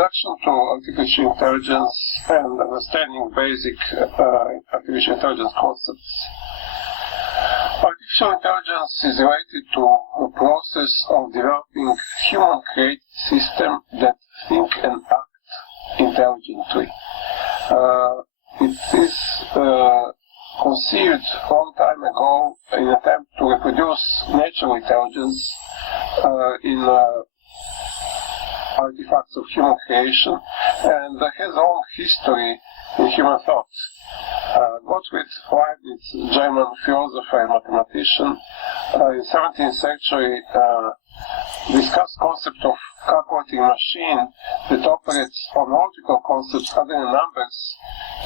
Introduction to Artificial Intelligence and Understanding Basic Artificial Intelligence Concepts. Artificial intelligence is related to a process of developing human-created systems that think and act intelligently. It is conceived a long time ago in an attempt to reproduce natural intelligence in artifacts of human creation, and has a long history in human thought. Gottfried Leibniz, German philosopher and mathematician, in the 17th century discussed the concept of calculating machine that operates on logical concepts other than numbers.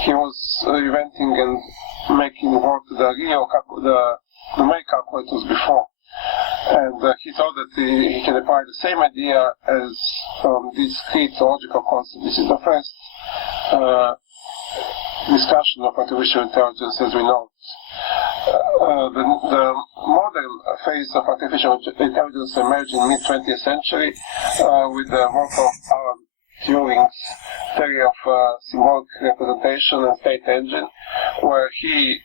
He was inventing and making work the real the numeric calculators before. And he thought that he can apply the same idea as discrete logical concept. This is the first discussion of artificial intelligence as we know it. The modern phase of artificial intelligence emerged in the mid-20th century with the work of Alan Turing's theory of symbolic representation and state engine, where he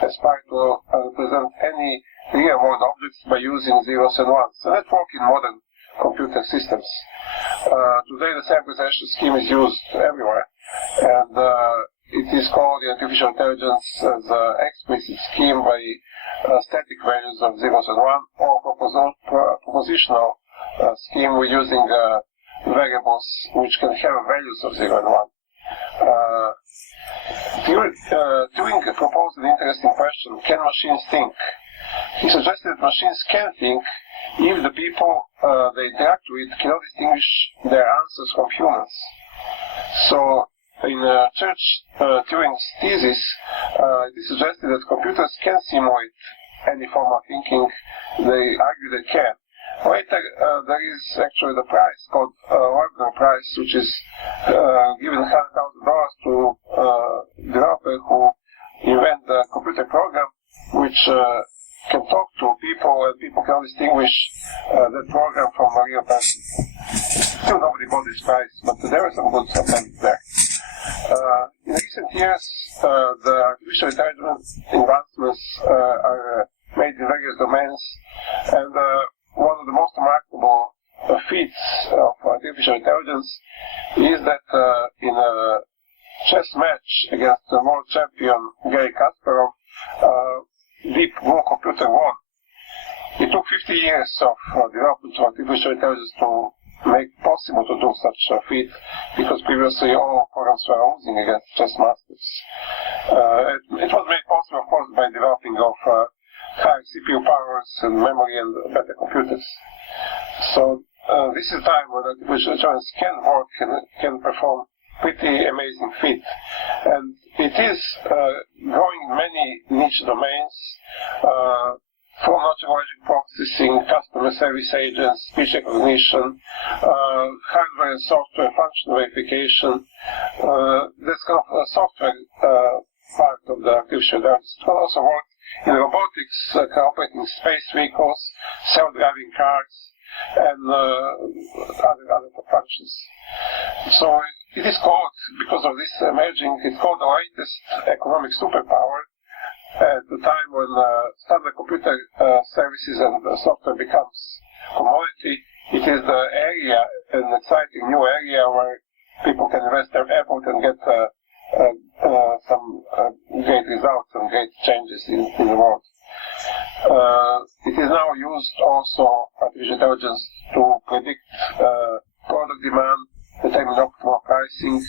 aspired to represent any real-world objects by using zeros and ones. So that works in modern computer systems. Today the same representation scheme is used everywhere, and it is called the artificial intelligence as an explicit scheme by static values of zeros and ones, or propositional scheme with using variables which can have values of 0 and 1. Turing proposed an interesting question: can machines think? He suggested that machines can think if the people they interact with cannot distinguish their answers from humans. So, in Turing's thesis, it is suggested that computers can simulate any form of thinking. They argue they can. Later, there is actually the prize called Wagner Prize, which is given $100,000 to a developer who invent the computer program which can talk to people, and people can distinguish that program from a real person. Still nobody got this prize, but there are some good attempts there. In recent years, the artificial intelligence advancements are made in various domains, and one of the most remarkable feats of artificial intelligence is that in a chess match against the world champion Garry Kasparov, Deep Blue Computer won. It took 50 years of development of artificial intelligence to make possible to do such a feat, because previously all programs were losing against chess masters. It was made possible, of course, by developing of higher CPU powers and memory and better computers. So this is the time when artificial intelligence can work and can perform pretty amazing feat. And it is growing in many niche domains, from natural language processing, customer service agents, speech recognition, hardware and software function verification. That's kind of a software part of the artificial intelligence. It can also work in robotics, operating space vehicles, self-driving cars, and other functions. So it is called, because of this emerging, it's called the latest economic superpower. At the time when standard computer services and software becomes commodity, it is the area, an exciting new area where people can invest their effort and get some great results and great changes in the world. It is now used also, artificial intelligence, to predict product demand, determine optimal pricing,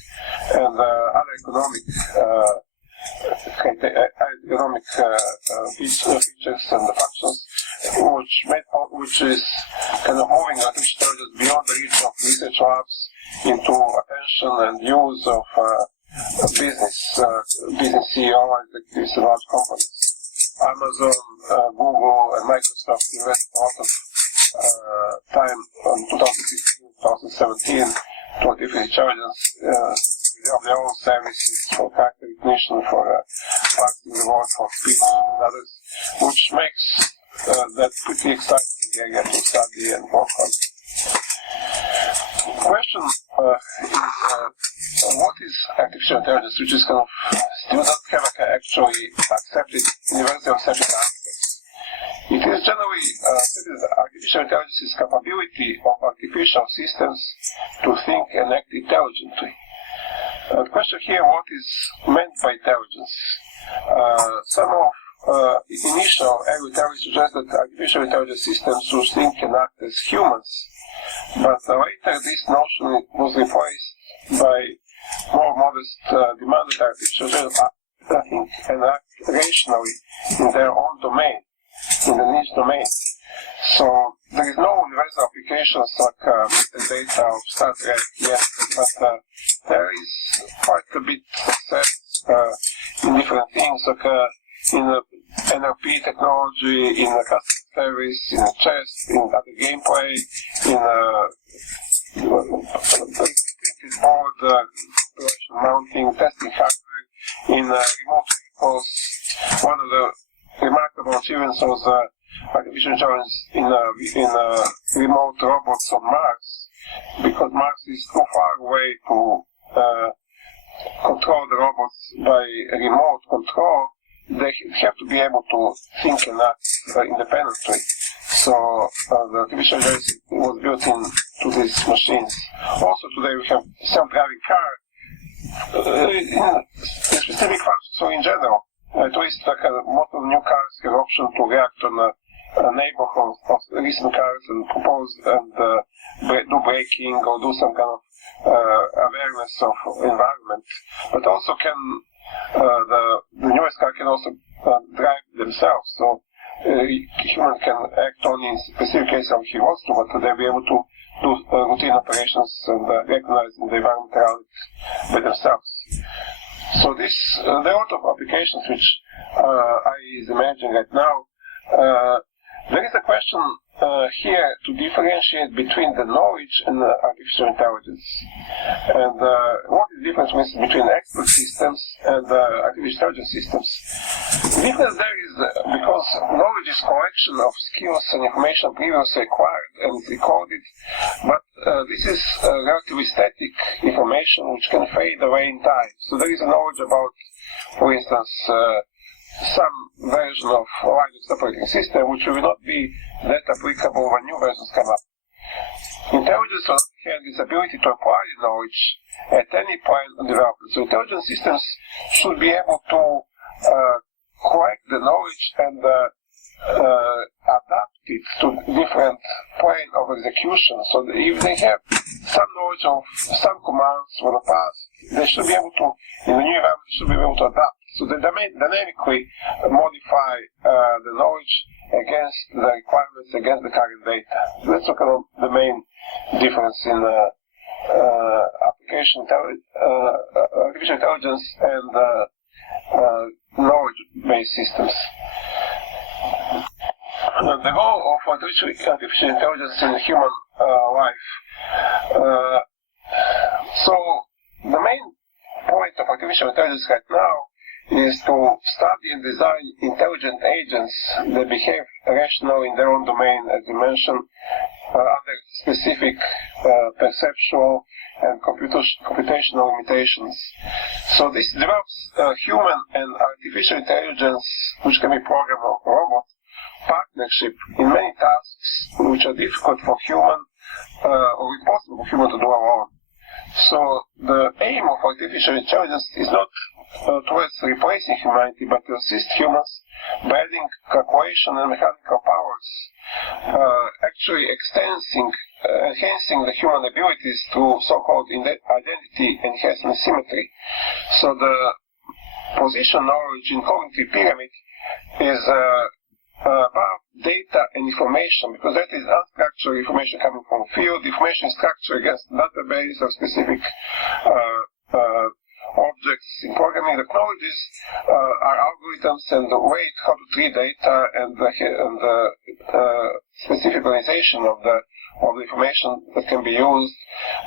and other economic features and the functions, which is kind of moving artificial intelligence beyond the reach of research labs into attention and use of business CEO and executives in large companies. Amazon, Google, and Microsoft invest a lot of time in 2016, 2017 to artificial intelligence of their own services for character recognition, for parsing the word, for speech and others, which makes that pretty exciting area to study and work on. The question artificial intelligence, which is kind of still doesn't have actually accepted universal accepted aspects. It is generally said that artificial intelligence is capability of artificial systems to think and act intelligently. The question here, what is meant by intelligence? Some of initial early theories suggest that artificial intelligence systems should think and act as humans, but later this notion was replaced by more modest demand that artificial intelligence think and act rationally in their own domain, in the niche domain. So there is no universal applications like metadata of Star Trek yet, but there is quite a bit of success in different things, like in NLP technology, in customer service, in chess, in other gameplay, in board mounting, testing hardware, in remote vehicles. One of the remarkable achievements was artificial intelligence in remote robots on Mars, because Mars is too far away to control the robots by remote control. They have to be able to think and act independently. So the artificial intelligence was built into these machines. Also today we have self-driving car in specific functions, so in general. At least most of the new cars have option to react on a neighborhood of recent cars and propose and do braking or do some kind of awareness of environment. But also the newest car can also drive themselves. So human can act only in specific cases if he wants to, but they'll be able to do routine operations and recognize the environment around by themselves. So there are a lot of applications which I is imagining right now. There is a question here to differentiate between the knowledge and the artificial intelligence. And what is the difference between expert systems and artificial intelligence systems? The difference there is because knowledge is collection of skills and information previously acquired and recorded, but this is relatively static information which can fade away in time. So there is a knowledge about, for instance, some version of Linux operating system which will not be that applicable when new versions come up. Intelligence, on the other hand, is the ability to apply knowledge at any point in development. So intelligent systems should be able to collect the knowledge and adapt it to different plane of execution. So if they have some knowledge of some commands from the past, they should be able to, in the new environment, they should be able to adapt. So they dynamically modify the knowledge against the requirements, against the current data. That's kind of the main difference in artificial intelligence and knowledge-based systems. The goal of artificial intelligence in human life. So the main point of artificial intelligence right now is to study and design intelligent agents that behave rationally in their own domain, as you mentioned, under specific perceptual and computational limitations. So this develops human and artificial intelligence, which can be programmed or robot, partnership in many tasks which are difficult for human or impossible for human to do alone. So the aim of artificial intelligence is not towards replacing humanity, but to assist humans by adding calculation and mechanical powers, actually enhancing the human abilities through so-called identity enhancement symmetry. So the position knowledge in cognitive pyramid is about data and information, because that is unstructured information coming from field. Information is structured against database of specific objects in programming. The technologies are algorithms and the way how to treat data and the specific organization of the information that can be used.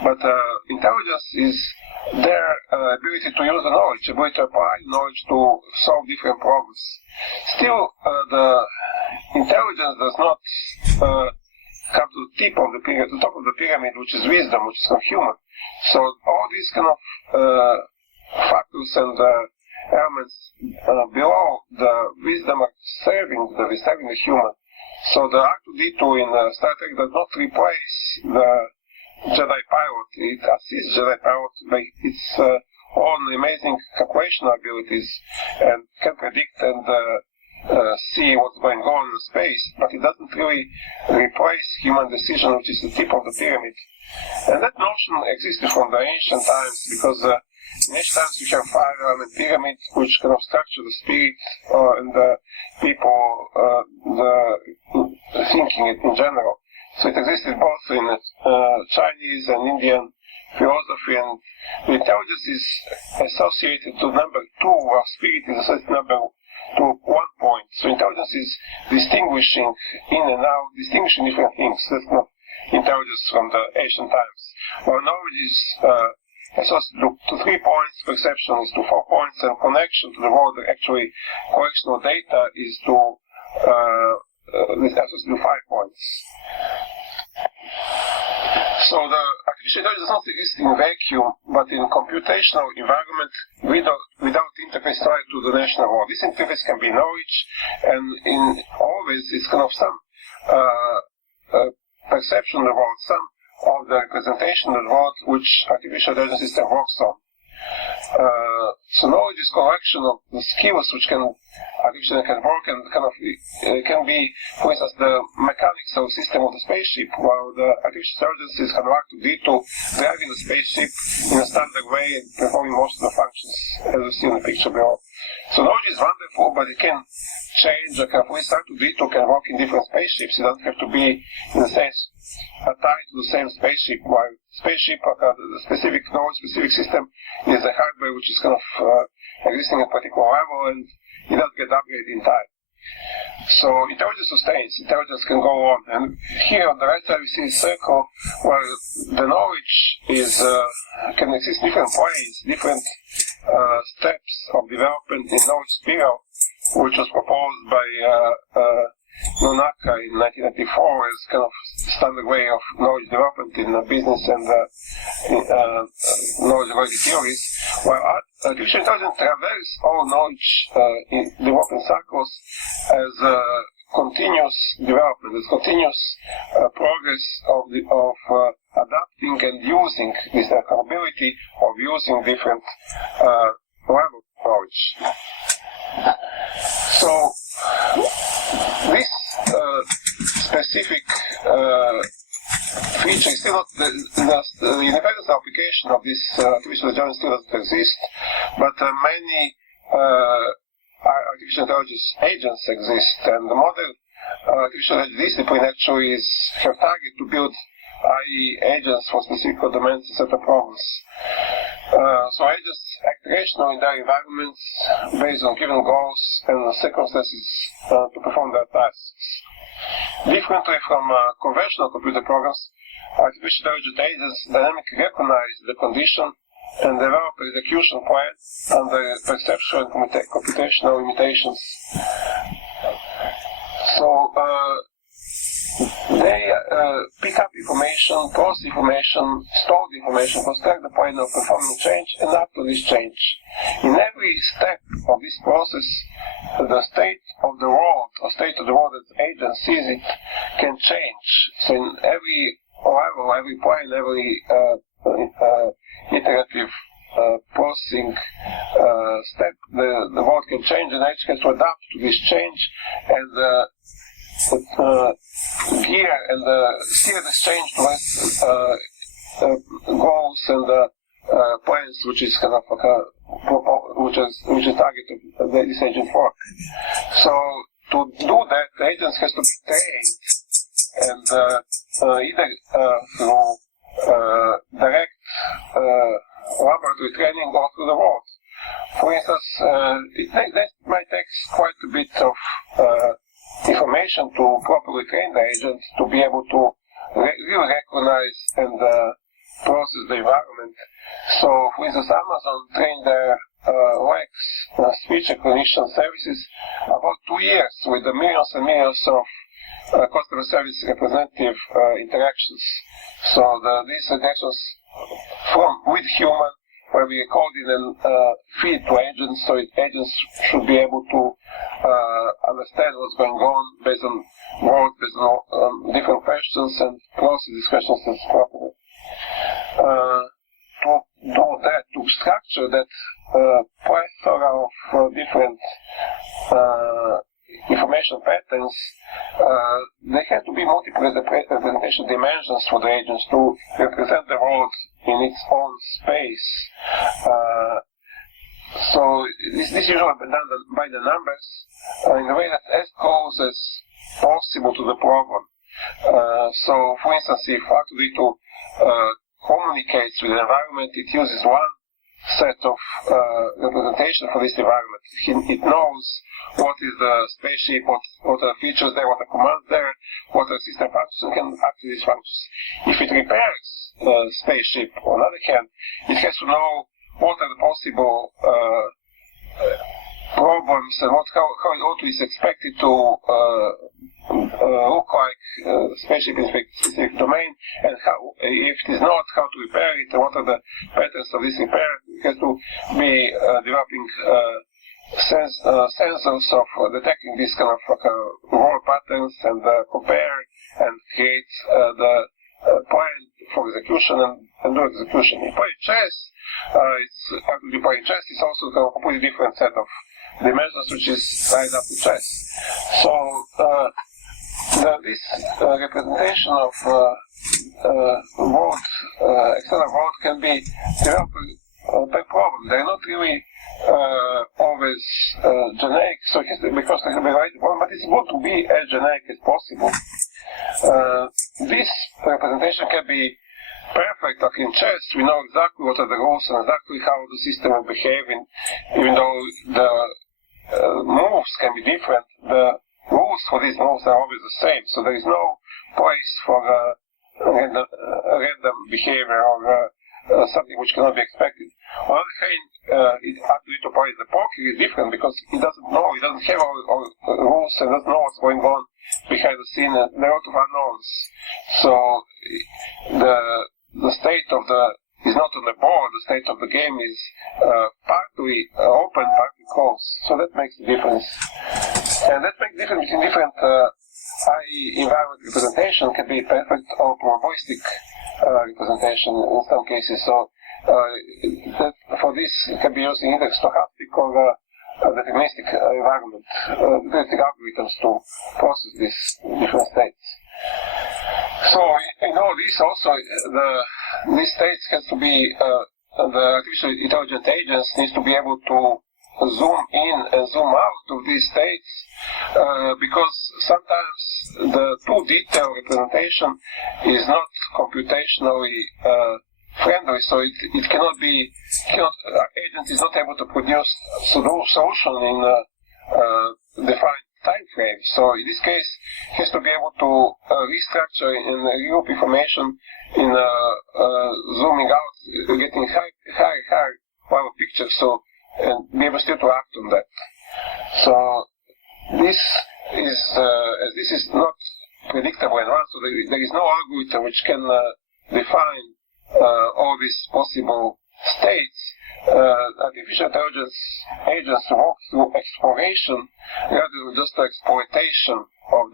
But intelligence is their ability to use the knowledge, ability to apply knowledge to solve different problems. Still, the intelligence does not come to the top of the pyramid, which is wisdom, which is human. So all these kind of factors and elements below the wisdom are serving the human. So the R2-D2 in Star Trek does not replace the Jedi pilot. It assists Jedi pilot by its own amazing calculation abilities and can predict and see what's going on in space, but it doesn't really replace human decision, which is the tip of the pyramid. And that notion existed from the ancient times, because in ancient times we have five-element pyramid, which kind of structure the spirit and the people, the thinking in general. So it existed both in Chinese and Indian philosophy, and the intelligence is associated to number 2, while spirit is associated to 1 point. So intelligence is distinguishing in and out, distinguishing different things. That's not intelligence from the ancient times. While knowledge is associated to 3 points, perception is to 4 points, and connection to the world, actually collection of data, is to associated to 5 points. So the artificial intelligence does not exist in a vacuum, but in a computational environment without interface tied to the national world. This interface can be knowledge, and always it's kind of some perception of the world, some of the representation of the world which artificial intelligence system works on. So knowledge is collection of the skills which artificial can work, and kind of can be, for instance, the mechanics of the system of the spaceship, while the artificial intelligence is kind of R2-D2 driving the spaceship in a standard way and performing most of the functions, as you see in the picture below. So knowledge is wonderful, but it can change. For instance, R2-D2 can work in different spaceships. It doesn't have to be, in a sense, tied to the same spaceship, while spaceship, the specific knowledge, specific system is a hardware which is kind of existing at a particular level, and it doesn't get upgraded in time. So intelligence sustains, intelligence can go on. And here on the right side we see a circle where the knowledge can exist different ways, different steps of development in knowledge spiral, which was proposed by Nonaka in 1994 as kind of standard way of knowledge development in business and knowledge theories, while artificial intelligence traverses all knowledge in development cycles as continuous development, as continuous progress of adapting and using this capability of using different levels of knowledge. So this specific feature is still not the universal application of this artificial intelligence still doesn't exist, but many artificial intelligence agents exist, and the modern artificial intelligence discipline actually have target to build AI agents for specific domains and set of problems. So agents act rational in their environments based on given goals and circumstances to perform their tasks. Differently from conventional computer programs, artificial intelligence agents dynamically recognize the condition and develop an execution plan under perceptual and computational limitations. So they pick up information, process information, store the information, construct the point of performing change, and act on this change. In every step of this process, the state of the world, or state of the world as the agent sees it, can change. So in every level, every point, every iterative processing step, the world can change, and agent has to adapt to this change and gear and steer this change towards goals and plans, which is kind of which is targeted this agent for. So to do that, the agents has to be trained, and either through direct laboratory training or through the world. For instance, that might take quite a bit of information to properly train the agent to be able to really recognize and process the environment. So, for instance, Amazon trained their Lex speech recognition services about 2 years with the millions and millions of customer service representative interactions. So these interactions with human where we record in a feed to agents, so agents should be able to understand what's going on based on words, based on different questions, and process these questions as properly. To do that, to structure that plethora of different information patterns, there have to be multiple representation dimensions for the agents to represent the world in its own space. So this is usually done by the numbers in a way that's as close as possible to the problem. So, for instance, if R2D2 communicates with the environment, it uses one set of representation for this environment. It knows what is the spaceship, what are the features there, what are the commands there, what are system functions, and can act with these functions. If it repairs a spaceship, on the other hand, it has to know what are the possible problems and how it ought to be expected to look like spaceship in a specific domain, and how, if it is not, how to repair it, and what are the patterns of this repair. It has to be developing sensors of detecting this kind of world patterns and compare and create the plan for execution and do execution. In playing chess, playing chess is also a completely different set of dimensions which is tied up to chess. So this representation of external world can be developed by problem. They're not really always generic, so it has to, because they can be right, but it's good to be as generic as possible. This representation can be perfect, like in chess. We know exactly what are the rules and exactly how the system will behave, even though the moves can be different. The rules for these moves are always the same, so there is no place for random behavior or something which cannot be expected. On the other hand, it actually to play the poker is different because it doesn't know, it doesn't have all rules and doesn't know what's going on behind the scene, and there are a lot of unknowns. So the state of is not on the board. The state of the game is partly open, partly closed. So that makes a difference, and that makes a difference between different environment representation. Can be perfect or probabilistic representation in some cases. So that for this it can be using either stochastic or deterministic environment, deterministic algorithms to process these different states. So in all this also, these states has to be, the artificial intelligent agents needs to be able to zoom in and zoom out of these states, because sometimes the too detailed representation is not computationally friendly, so it cannot be, agent is not able to produce solution in a defined time frame. So in this case, it has to be able to restructure and regroup information in zooming out, getting higher level pictures, so and be able still to act on that. So this is as this is not predictable in advance, so there is no algorithm which can define all these possible states. Artificial intelligence agents work through exploration rather than just exploitation of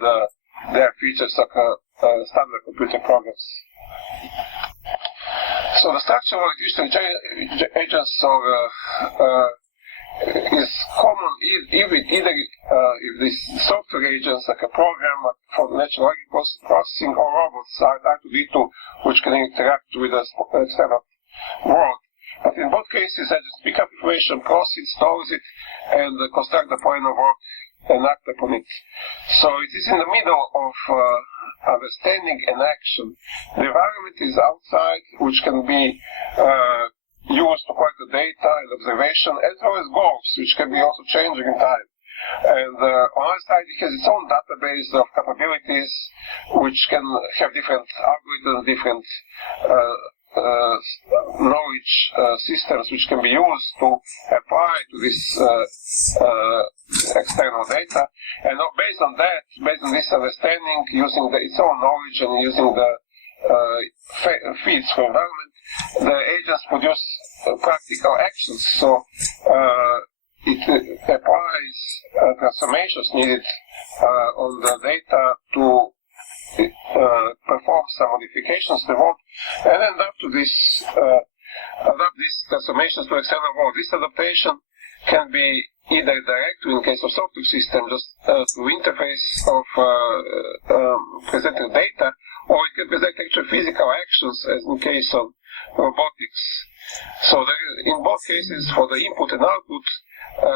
their features like standard computer programs. So the structure of artificial agents is common either if these software agents like a program for natural language processing or robots are R2D2 which can interact with the external world. But in both cases, agents pick up information, process it, stores it, and construct the plan of work and act upon it. So it is in the middle of understanding and action. The environment is outside, which can be used to collect the data and observation, as well as goals, which can be also changing in time. And on the other side, it has its own database of capabilities, which can have different algorithms, different knowledge systems which can be used to apply to this external data, and based on this understanding, using its own knowledge and using the feeds for environment, the agents produce practical actions. So it applies transformations needed on the data to perform some modifications to the world, and then adapt these transformations to external world. This adaptation can be either direct, in case of software system, just through interface of presented data, or it can present actual physical actions, as in case of robotics. So in both cases, for the input and output,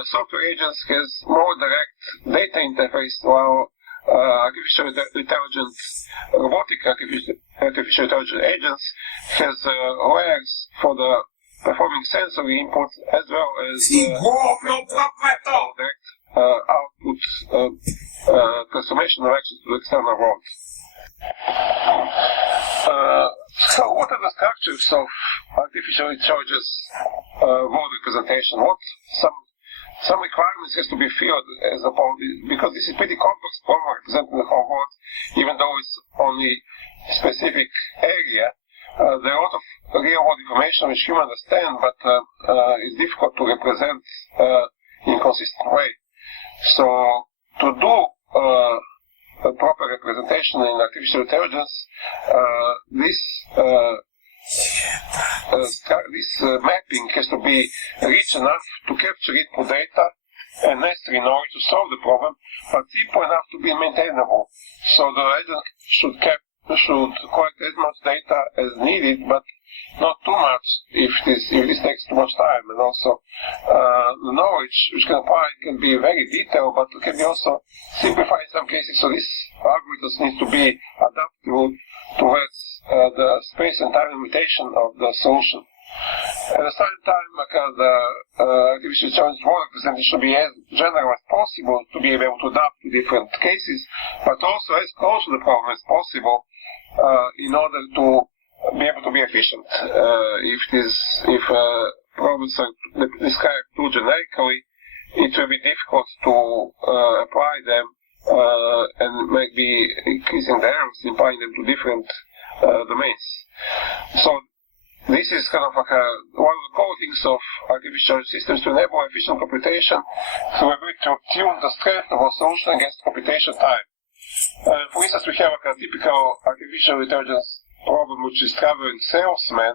software agents has more direct data interface, while artificial intelligence, robotic artificial intelligence agents has layers for the performing sensory input as well as direct output transformation of actions to the external world. So what are the structures of artificial intelligence world representation? What some requirements has to be filled as upon this, because this is pretty complex problem representing the whole world, even though it's only a specific area. There are a lot of real world information which humans understand, but it's difficult to represent in a consistent way. So to do a proper representation in artificial intelligence, this mapping has to be rich enough to capture input data and necessary knowledge to solve the problem, but simple enough to be maintainable. So the agent should collect as much data as needed, but not too much if this takes too much time. And also the knowledge which can apply can be very detailed, but can be also simplified in some cases. So this algorithms needs to be adaptable towards the space and time limitation of the solution. At the same time, the artificial intelligence world representation should be as general as possible to be able to adapt to different cases, but also as close to the problem as possible in order to be able to be efficient. If problems are described too generically, it will be difficult to apply them and might be increasing the errors in applying them to different domains. So this is kind of like one of the core things of artificial systems, to enable efficient computation, so we're going to tune the strength of our solution against computation time. For instance, we have a typical artificial intelligence problem, which is traveling salesman,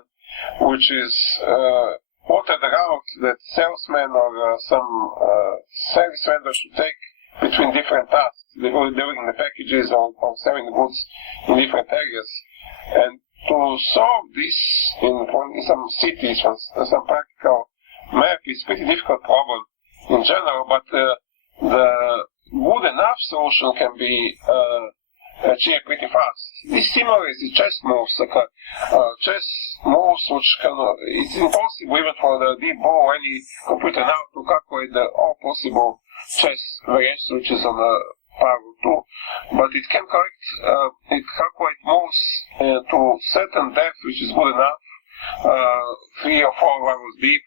which is what are the routes that salesmen or some service vendors should take between different tasks, delivering the packages or selling the goods in different areas. And to solve this in some cities, some practical map is a pretty difficult problem in general, but the good enough solution can be achieved pretty fast. This simulates the chess moves, chess moves which it's impossible even for the deep ball, any computer now, to calculate all possible chess variations which is on the power 2, but it can calculate moves to certain depth which is good enough, 3 or 4 levels deep.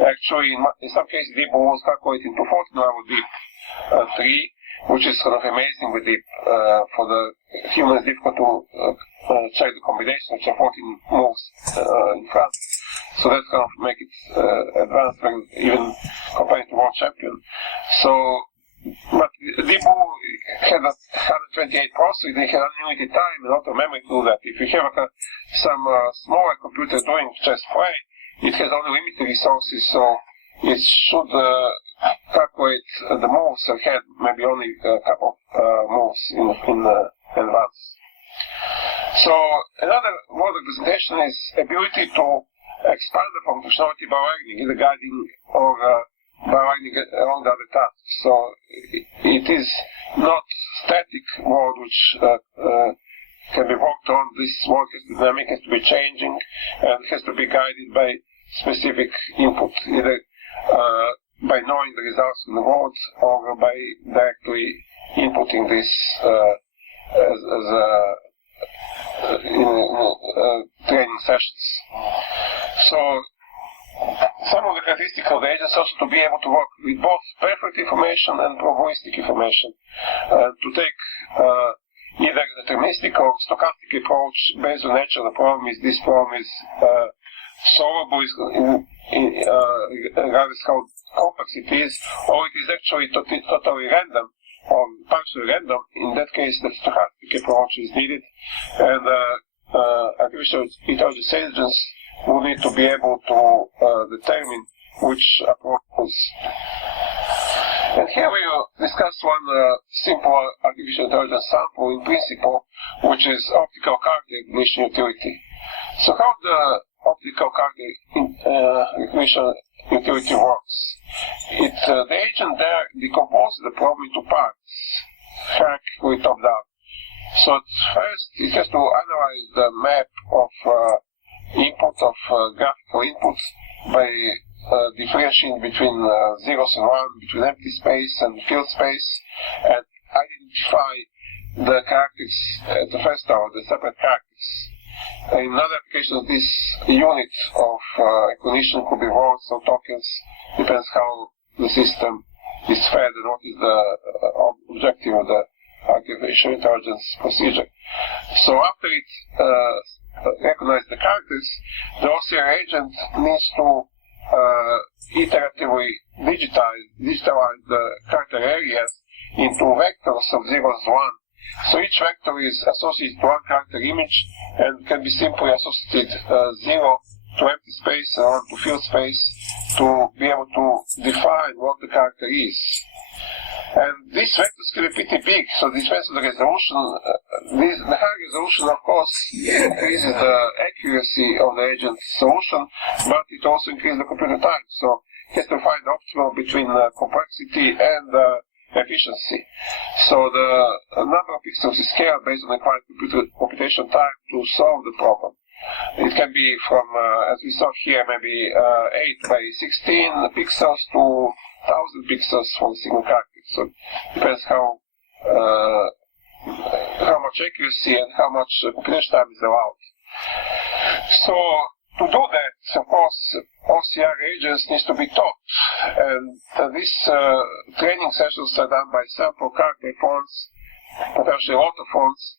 Actually, in some cases, deep was calculated to 14 levels deep, 3, which is kind of amazingly deep. For the humans, difficult to check the combination, which are 14 moves in front. So that kind of make it advanced, even compared to world champion. So, but Deep Blue had a 128 processors, they had unlimited time and a lot of memory to do that. If you have some smaller computer doing chess play, it has only limited resources, so it should calculate the moves ahead, maybe only a couple of moves in advance. So another word representation is ability to expand the functionality by learning, either guiding or by learning along the other tasks. So it is not static world which can be worked on. This work is dynamic, has to be changing, and has to be guided by specific input, either by knowing the results in the world or by directly inputting this in training sessions. So some of the characteristics of the agents also to be able to work with both perfect information and probabilistic information, to take either deterministic or stochastic approach based on the nature of the problem. Is this problem is solvable regardless how complex it is, or it is actually totally random or partially random. In that case, the stochastic approach is needed, and artificial intelligence agents will need to be able to determine which approach. And here we will discuss one simple artificial intelligence sample in principle, which is optical character recognition utility. So how the optical character recognition utility works? The agent there decomposes the problem into parts, hierarchically top down. So first it has to analyze the map of input of graphical inputs by differentiating between zeros and one, between empty space and filled space, and identify the characters at the first order, the separate characters. In other applications, this unit of recognition could be words or tokens, depends how the system is fed and what is the objective of the artificial intelligence procedure. So after it recognizes the characters, the OCR agent needs to iteratively digitalize the character areas into vectors of zeros and one. So each vector is associated to one character image and can be simply associated 0 to empty space and 1 to filled space to be able to define what the character is. And these vectors can be pretty big, so it depends on the resolution. The high resolution, of course, increases the accuracy of the agent's solution, but it also increases the computer time. So it has to find the optimal between complexity and efficiency. So the number of pixels is scaled based on the required computation time to solve the problem. It can be from, as we saw here, maybe 8 by 16 pixels to 1,000 pixels for a single character. So it depends how much accuracy and how much computation time is allowed. So to do that, of course, OCR agents needs to be taught, and these training sessions are done by sample character fonts, potentially a lot of fonts,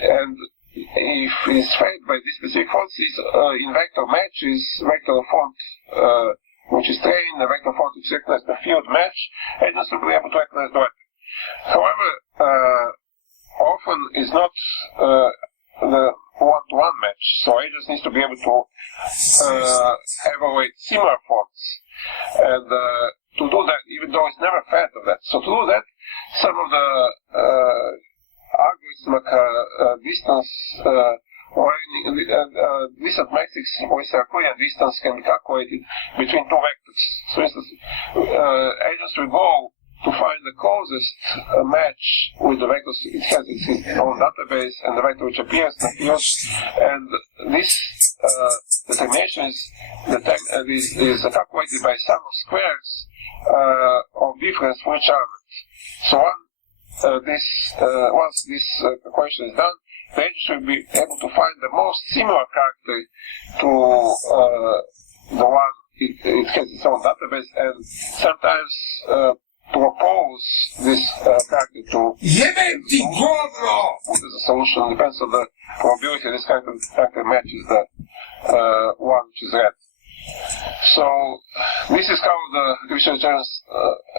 and if it is fed by these specific fonts, in vector matches, vector font which is trained, the vector font which recognizes the field match, agents will be able to recognize the vector. However, often is not the one-to-one match, so agents need to be able to evaluate similar fonts, and to do that, even though it's never fed of that. So to do that, some of the algorithmic distance distance metrics with Euclidean distance can be calculated between two vectors. So, for instance, agents will go to find the closest match with the vectors it has in its own database and the vector which appears in the field, and this determination is calculated by sum of squares of difference for each element. So once this calculation is done, the agent will be able to find the most similar character to the one it has its own database, and sometimes propose this character to put as a solution. Depends on the probability this character matches the one which is red. So this is how the artificial intelligence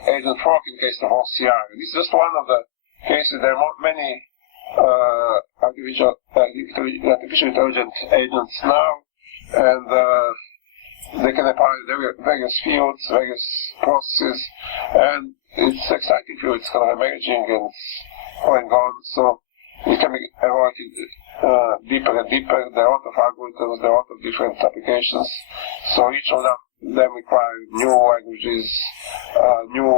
agent work in case of OCR. This is just one of the cases. There are many artificial intelligence agents now, and they can apply various fields, various processes, and it's exciting field. It's kind of emerging and it's going on, so it can be evaluated deeper and deeper. There are a lot of algorithms, there are a lot of different applications, so each of them require new languages, new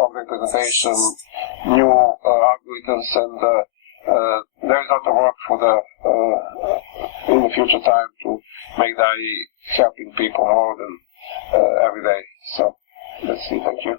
object representation, new algorithms, and there is a lot of work for in the future time to make the AI helping people more than every day. So let's see. Thank you.